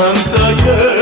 강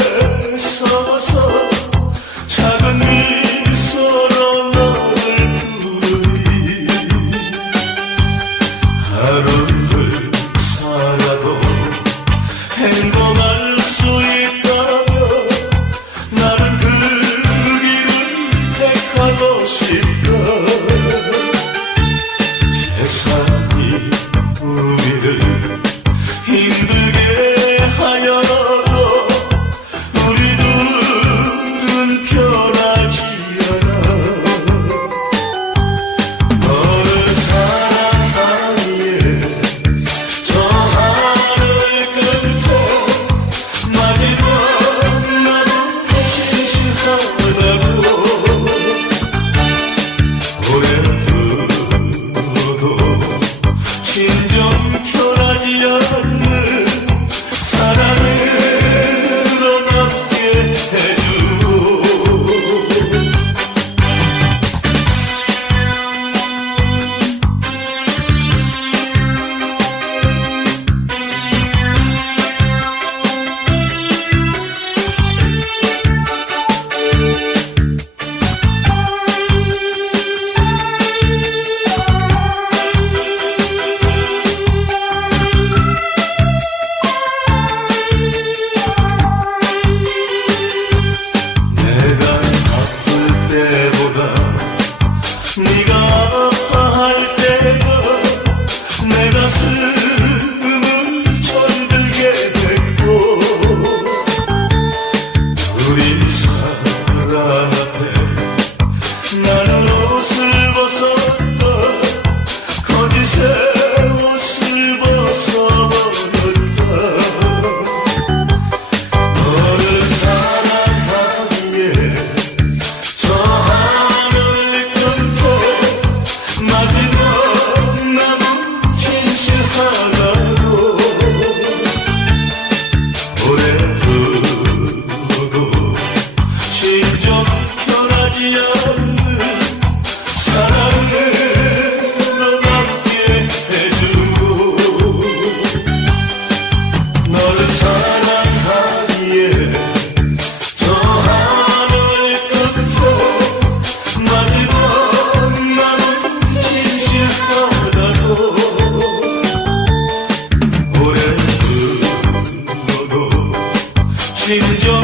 see joy.